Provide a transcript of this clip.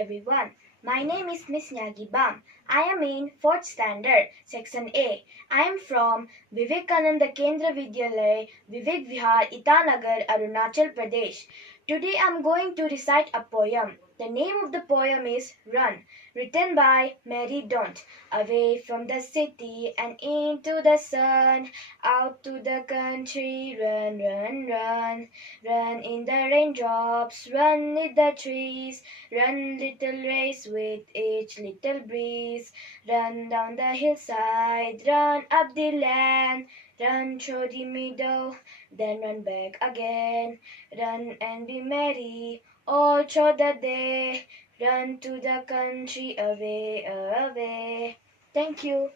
everyone. My name is Miss Nyageey Bam. I am in 4th standard, section A. I am from Vivekananda Kendra Vidyalaya, Vivek Vihar, Itanagar, Arunachal Pradesh. Today I am going to recite a poem. The name of the poem is Run, written by Mary Daunt. Away from the city and into the sun, out to the country, run, run, run. Run in the raindrops, run in the trees, run little race with each little breeze. Run down the hillside, run up the land, run through the meadow, then run back again. Run and be merry all through the day. Run to the country, away, away. Thank you.